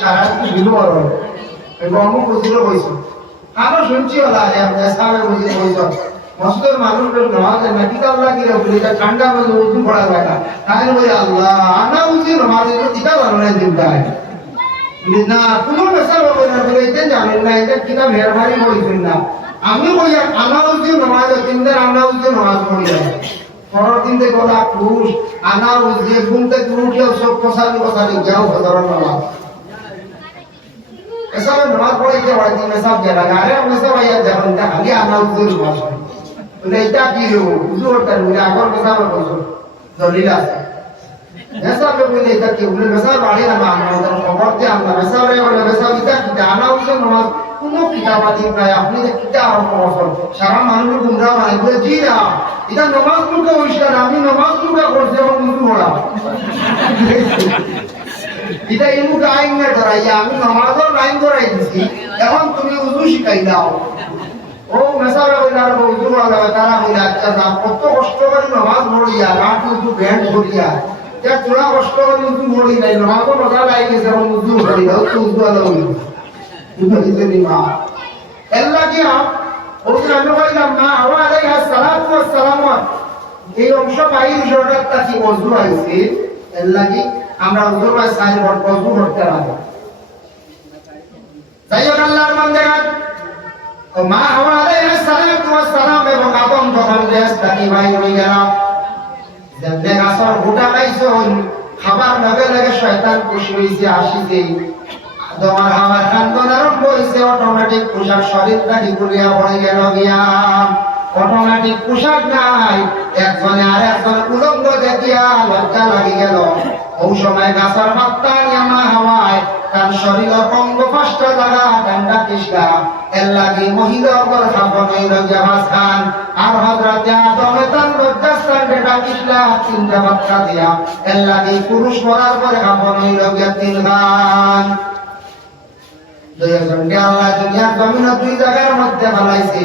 সারা কি বিলু বড় এবং বুঝিল বইছ। আরও শুনছি ওলা সাবে বুঝি বইছ মসজিদের মানুষ নমাজ না কিতাব লাগি রে বলি ঠান্ডা মধ্যে উর্দু পড়া যায় তাই বলি, আল্লাহ, আনা বুঝি নমাজ এগুলো কিতাব আনো না চিন্তায় না, কোনো মেসাল হবে না। বলে এটা জানেন না এটা কিতাব হেরবারি বলছেন না। আমি বলি, আনা বুঝি নমাজ তিনদের আনা বুঝি নমাজ পড়ি যায় পরের দিন থেকে ওরা পুরুষ, আনা বুঝিয়ে ঘুম থেকে উঠে সব কষালি কষালি যাও সাধারণ নমাজ এসবের নামাজ পড়ে যে বাড়িতে মেসাব গেলা আরে মেসাব আইয়া আনা বুঝি নমাজ পড়ে বলে, এটা কি রে বুঝু ওটা বলে, আগর মেসাব বলছো দলিল আছে। মেসাব বলে, এটা কি? বলে, মেসাব বাড়ি না আমরা খবর দিয়ে আমরা মেসাব বলে, মেসাব, এটা কি? আনা বুঝি নমাজ। কোনো কিতাবাদি প্রায় আপনি যে কিতাব আর কমসল সারা মানুষ গুমরা বানাই বলে, জি না, এটা নমাজ মুখে পরিষ্কার আমি নমাজ মুখে করছি এবং মুখে পড়া এটা এমুক আইন না ধরাইয়া আমি নমাজের লাইন ধরাই দিছি। এখন তুমি উজু শিখাই দাও। ও মেসাবে কইলা আর উজু ওয়ালা তারা কইলা আচ্ছা যা, কত কষ্ট করে নমাজ পড়িয়া, রাত উজু ব্যান্ড করিয়া। তে তোরা কষ্ট করে উজু পড়ি নাই নমাজ মজা লাগি গেছে, এখন উজু পড়ি দাও তো উজু ওয়ালা হইল। উজু দিতে নি মা। এল্লা কি ওই আমি কইলাম, মা হাওয়া আলাইহা সালাতু ওয়াস সালাম এই অংশ বাইর জড়াত তাকি ওযু আইছে এল্লা কি আমরা উজু পাই সাইন বড় ওযু করতে লাগে যাই হোক, আল্লাহর বান্দাগান ও মা হাওয়া আলাইহা সালাতু ওয়াস সালাম এবং আদম যখন দেশ তাকি বাইর হয়ে গেল যেমনে গাছর গোটা খাইছন খাবার লগে লগে শয়তান খুশি হইছে আসিছে তোমার আমার কান্দন আরম্ভ হয়েছে অটোমেটিক পোশাক শরীর দাঁড়ি করিয়া পড়ে গেল গিয়া। অটোমেটিক পোশাক নাই একজনে আর একজন উলঙ্গ দেখিয়া লজ্জা লাগি গেল। ওই সময় গাছের পাত্তা নিয়ে মা হাওয়ায়, তার শরীরের অঙ্গ পাঁচটা জায়গা ঠান্ডা কৃষ্ণা এর লাগি খান আর আদমে তার লজ্জাস্থান বেটা কৃষ্ণা বাচ্চা দিয়া। এর লাগি পুরুষ মরার পরে হইল গিয়া তিন দুনিয়ার জমিন দুই জায়গার মধ্যে বানাইছে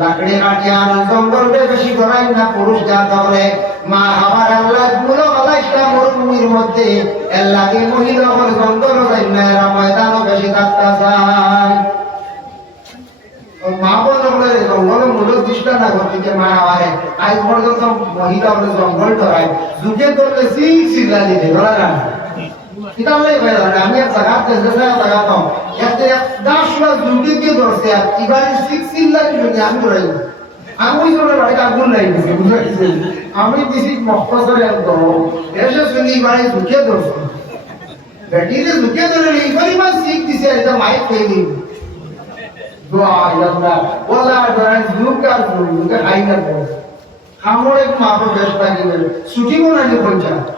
লাকড়ি কাটিয়ান জঙ্গলটা বেশি করাই না পুরুষ জাত হলে মা আবার আল্লাহগুলো আলাইসটা মরুভূমির মধ্যে এর লাগে মহিলা হল জঙ্গল যাই না এরা ময়দানও বেশি থাকতে যায় মা বলে জঙ্গল মূল দৃষ্টা না করতে মা আবারে আজ পর্যন্ত মহিলা বলে জঙ্গল ধরায় যুগে করলে সিং সিগলা দিতে ধরা না desanya sangat tahu ya dia dasar dunia ke dorse ya ibarat six lagi dunia আমি আমি জন্য বাড়ি আগুন নাই দিছি বুঝাইছি আমি দিছি মক্তসর এক দল এসে শুনি বাড়ি ঢুকে ধরছে। বেটিরে ঢুকে ধরে এইবারই মা শিখ দিছে এটা মাইক পেয়ে দিন দোয়া আল্লাহ, ওলা দোয়া জুকার জুকা খাই না খামড়ে মা বাবা বেশ লাগিবে ছুটিব না পঞ্চায়েত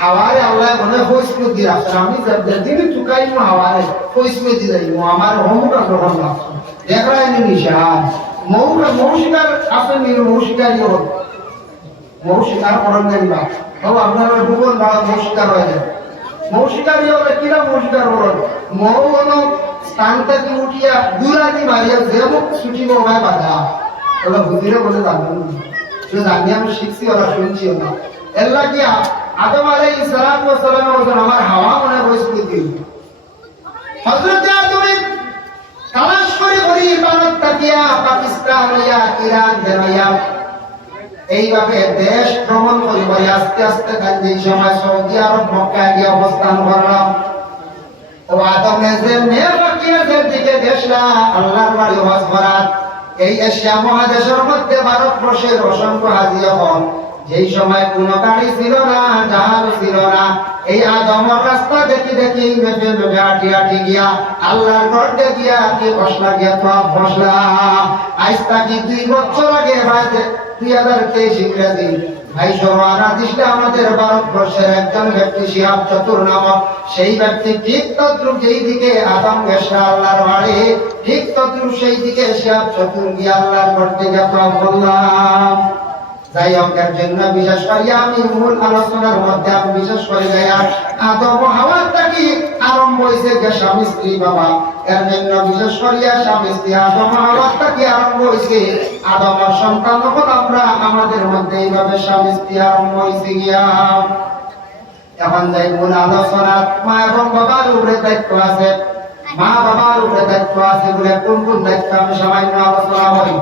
হাওয়ারে আল্লাহ মনে হইসল দি রাখছে। আমি যেদিন চুকাই মু হাওয়ারে হইসল দি যাই মু আমার হোমকা গ্রহণ রাখছে দেখরাই নি নিশান মৌকা মৌশিকার আসেন নি মৌশিকারই হোক মৌশিকার করণ না তো আপনার ভূগোল না মৌশিকার হয়ে যায়। মৌশিকারই হবে কিরা মৌশিকার হল? মৌ হল স্থান থেকে উঠিয়া গুড়ানি মারিয়া যে মুখ ছুটিব হয় বাধা। ওরা বুঝিলে বলে জানবেন যে জানি আমি শিখছি, ওরা শুনছিও না। এর লাগিয়া আদম আলাইহিস সালাম ওয়া সালাম বলেন আমার হাওয়া মনে পরিস্থিতি হযরত আদমের তালাশ করে করে ইবাদত তাকিয়া, পাকিস্তান হইয়া, ইরান বেরাইয়া এইভাবে দেশ ভ্রমণ করি বলে আস্তে আস্তে গান্ধী সময় সৌদি আরব মক্কায় গিয়ে অবস্থান করলাম। ও আদমে যে মেয়ে আল্লাহর বাড়ি হজ করাত এই এশিয়া মহাদেশের মধ্যে ভারতবর্ষের অসংখ্য হাজি হন। যেই সময় কোনো গাড়ি ছিল না জাহাজ ছিল না, এই আদমর রাস্তা দেখি দেখি মেপে মেপে আটি আটি গিয়া আল্লাহর ঘর গিয়া কি বসলা গিয়া তো বসলা। আজ তাকি দুই বছর আগে বাইতে দুই হাজার তেইশ ইংরেজি ভাই দিসলে আমাদের ভারতবর্ষের একজন ব্যক্তি, শিহাব চতুর নামক, সেই ব্যক্তি ঠিক তদ্রুপ যেই দিকে আদম গেছে আল্লাহর বাড়ি, ঠিক তদ্রুপ সেই দিকে শিহাব চতুর গিয়ে আল্লাহর থেকে তো বললাম। এর জন্য করি আমি মূল আলোচনার মধ্যে আমি আরম্ভ হয়েছে যে স্বামী, স্ত্রী, বাবা। এর জন্য স্বামী, স্ত্রী আদম আরম্ভ হয়েছে সন্তান আমরা, আমাদের মধ্যে এইভাবে স্বামী, স্ত্রী আরম্ভ হয়েছে গিয়া। এখন যাই মূল আলোচনা মা এবং বাবার উপরে দায়িত্ব আছে। মা, বাবার উপরে দায়িত্ব আছে বলে কোন কোন দায়িত্ব আমি সামান্য আলোচনা করি?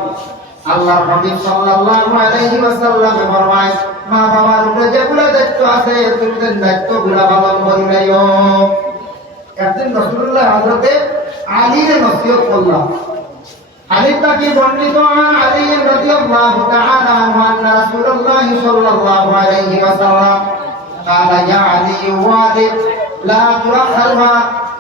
আল্লাহর হাবিব সাল্লাল্লাহু আলাইহি ওয়াসাল্লাম ফরমায় মা বাবার উপরে যেগুলো দায়িত্ব আছে তুমি দায়িত্বগুলো পালন করিও একদিন রাসূলুল্লাহ হযরতে আলীর নসিহত করলাম আলী তাকে বর্ণিত আন আলী রাদিয়াল্লাহু তাআলা আনহু আন্না রাসূলুল্লাহ সাল্লাল্লাহু আলাইহি ওয়াসাল্লাম قال يا علي والد لا تؤخرها يا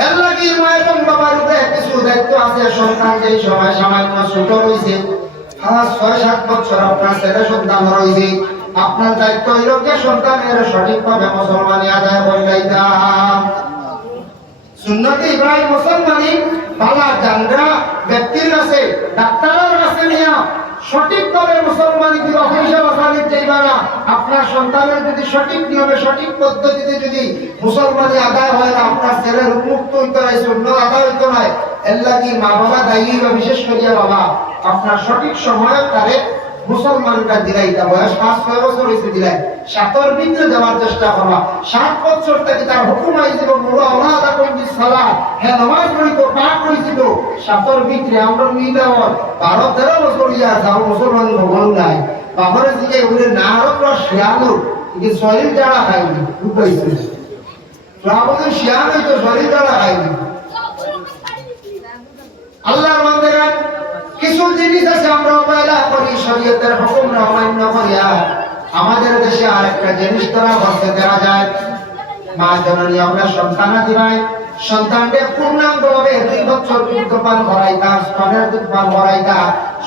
এর লাগি আছে? আপনার দায়িত্ব হইল সন্তানের মুসলমানি আদায় ইব্রাহিম মুসলমানি জানরা ব্যক্তির কাছে, ডাক্তারের কাছে নিয়া সঠিকভাবে মুসলমানি আপনার সন্তানের যদি সঠিক সঠিক পদ্ধতিতে যদি মুসলমানি আদায় হয় উন্মুক্ত হইতে শূন্য আদায় হইতে নাই মা বাবা দায়ী বা বিশেষ করিয়া বাবা? আপনার সঠিক সময়ে তারে মুসলমানটা দিলাইতা বয়স পাঁচ, ছয় বছর হয়েছে দিলাই। সাতর ভিতরে দেওয়ার চেষ্টা করবা। সাত বছর থেকে তার হুকুম আইছিল মুড়া অনাদা করি সালা হ্যাঁ নমাজ পড়ি তো পাঠ করেছিল সাতর ভিতরে আমরা মিলাওয়ার বারো, তেরো বছর ইয়া যাও, মুসলমান ভগবান নাই। বাবারে দিকে ওরে না আরও প্রায় কিন্তু শরীর যারা খাইনি বুঝাইছে আমাদের শিয়ানো তো শরীর যারা খাইনি আল্লাহর বান্দারা কিছু জিনিস আছে আমরা অবহেলা করি, শরীয়তের হুকুম অমান্য করিয়া আমাদের দেশে আরেকটা জিনিস দ্বারা বলতে দেওয়া যায়, মা জননী, আমরা সন্তান দিবাই সন্তানকে পূর্ণাঙ্গ ভাবে দুই বছর দুধ পান করাইতা স্তনের দুধ পান করাইতা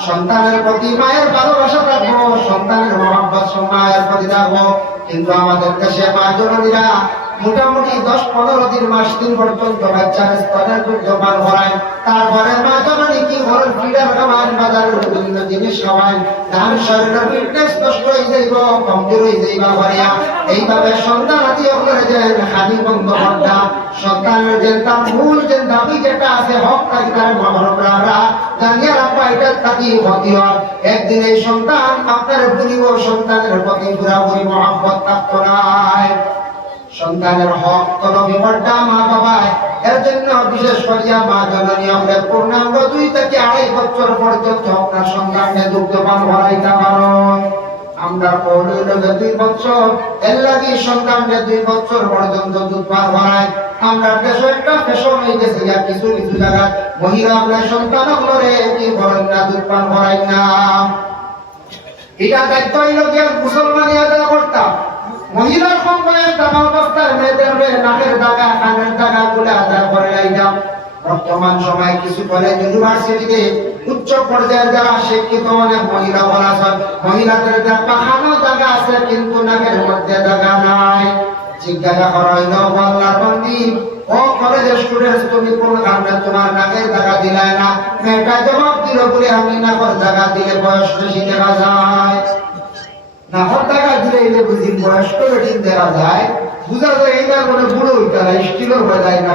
সন্তানের প্রতি মায়ের ভালোবাসা থাকব সন্তানের মহাব্বত মায়ের প্রতি থাকব কিন্তু আমাদের দেশে মা জননীরা মোটামুটি দশ পনেরো দিন মাস দিন পর্যন্ত বাচ্চার স্তনের দুধ পান করায়। তারপরে মা জননী কি ঘরের ফিডার খাওয়ান বাজারের বিভিন্ন জিনিস খাওয়ান তার শরীরের ফিটনেস নষ্ট হয়ে যাইব, কমজোর হয়ে যাইবা ঘরিয়া এইভাবে সন্তান আদি আপনার যে হানি বন্ধ সন্তানের যে তার মূল যে দাবি যেটা আছে, হক তাই তার আমরা জানিয়ে রাখব এটা তাকে ক্ষতি হয় একদিন এই সন্তান আপনার ভুলিব, সন্তানের প্রতি পুরাপুরি মহাব্বত থাকতো নাই সন্তানের হক কোন বিপদটা মা বাবায়। এর জন্য বিশেষ করিয়া মা জননী আমাদের পূর্ণাঙ্গ দুই থেকে আড়াই বছর পর্যন্ত আপনার সন্তানকে দুগ্ধ পান ভরাইতে পারো। আমরা পৌরীর দুই বছর। এর লাগে সন্তানকে দুই বছর পর্যন্ত দুধ পান ভরাই আমরা দেশে একটা ফ্যাশন হয়ে গেছে যা কিছু কিছু জায়গায় মহিলা আমরা সন্তান হলরে কি করেন না দুধ পান ভরাই না। এটা দায়িত্ব হইল কি মুসলমানি আদায় করতাম মহিলার কম বয়স দাবা অবস্থায় মেয়েদের মেয়ে নাকের দাগা কানের দাগা গুলো আদায় করে লাইলাম বর্তমান সময় কিছু কলেজ ইউনিভার্সিটিতে উচ্চ পর্যায়ের যারা শিক্ষিত অনেক মহিলা বলা হয়। মহিলাদের পাখানো জায়গা আছে, কিন্তু নাকের মধ্যে জায়গা নাই। জিজ্ঞাসা করা হইল আল্লাহর বন্দি, ও কলেজের স্টুডেন্ট তুমি কোন কারণে তোমার নাকের জায়গা দিলাই না? মেয়েটা জবাব দিল, বলে, আমি নাকর জায়গা দিলে বয়স বেশি দেখা যায়। নাহর টাকা দিলে এলে বুঝি বয়স্ক বেটিন দেওয়া যায়, বুঝা যায় এটা করে বুড়ো হইতে না স্টিলের হয়ে যায় না?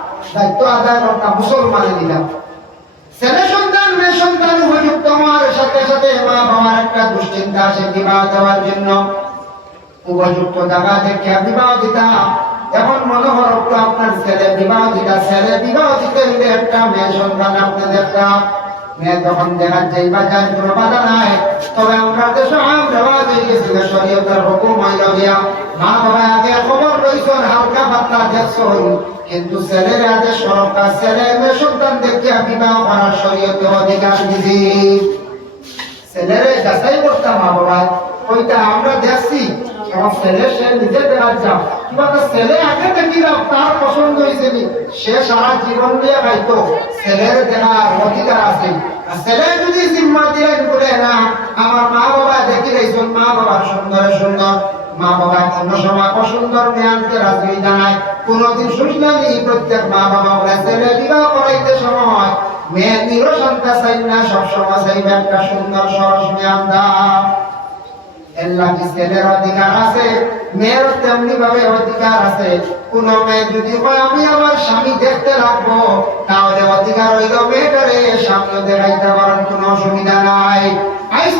দায়িত্ব আদায় করতা মুসলমানে দিলাম ছেলে সন্তান, মেয়ে সন্তান উপযুক্ত হওয়ার সাথে সাথে মা বাবার একটা দুশ্চিন্তা আছে বিবাহ দেওয়ার জন্য। উপযুক্ত জায়গা থেকে বিবাহ দিতা এখন মনে হলো আপনার ছেলে বিবাহ দিতা ছেলে বিবাহ দিতে হইলে একটা মেয়ে সন্তান আপনাদের একটা মেয়ে তখন দেখা যায় বাজার কোনো বাধা নাই। তবে আমরা দেশে আম রেওয়াজ হয়ে গেছে যে শরীয়তের হুকুম হইল গিয়া মা বাবা আগে খবর রইছেন হালকা পাতলা দেখছ কিন্তু ছেলের আগে সরকার ছেলে মেয়ে সন্তান দেখিয়া বিবাহ করার শরীয়তে অধিকার দিদি ছেলেরে যাচাই করতাম মা বাবা ওইটা আমরা দেখছি আমার ছেলে, সে নিজে যাও জীবন অধিকার আছে। ছেলে যদি জিম্মা বলে, না, আমার মা বাবা দেখি রয়েছেন, মা বাবার সুন্দর সুন্দর মা বাবা অন্য সময় অসুন্দর মেয়ানকে রাজি জানায়। কোনদিন শুনলেনি প্রত্যেক মা বাবা বলে, ছেলে বিবাহ করাইতে সময় মেয়ে নিরসন্তা চাই না, সবসময় চাইবে একটা সুন্দর সরস কি ছেলের অধিকার আছে, মেয়ের তেমনি ভাবে অধিকার আছে। কোন মেয়ে যদি কয়, আমি আমার স্বামী দেখতে রাখব তাহলে অধিকার হইল মেয়েটারে দেখাইতে পারেন, কোনো অসুবিধা নাই। আইস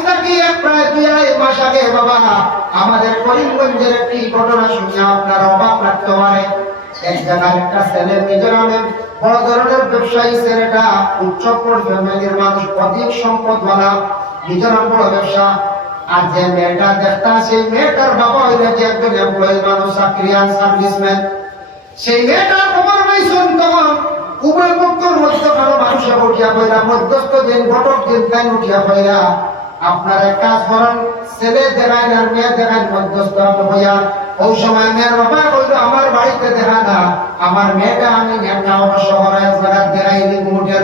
এক প্রায় দুই আড়াই মাস আগে বাবা আমাদের করিমগঞ্জের একটি ঘটনা শুনে আপনার অবাক লাগতে পারে। এক জায়গার একটা ছেলে মিজোরামের বড় ধরনের ব্যবসায়ী ছেলেটা উচ্চ মানুষ অধিক মিজোরাম বড় ব্যবসা। আর যে মেয়েটা দেখতা সেই মেয়েটার বাবা হইলে যে একজন এমপ্লয়ি মানুষ সার্ভিসম্যান সেই মেয়েটার খবর পাইছেন তখন উভয় পক্ষের মধ্যখানে মানুষে উঠিয়া পড়া মধ্যস্থ দিন, ঘটক দিন, তাই উঠিয়া পড়া আপনার কাজ করেন, ছেলে দেখায় আর মেয়ে দেখায় মধ্যস্থ হইয়া, ওই সময় মেয়ের বাবা বলতো আমার বাড়িতে দেখা না, আমার মেয়েটা আমি শহরে জায়গায় দেখাই মুঠে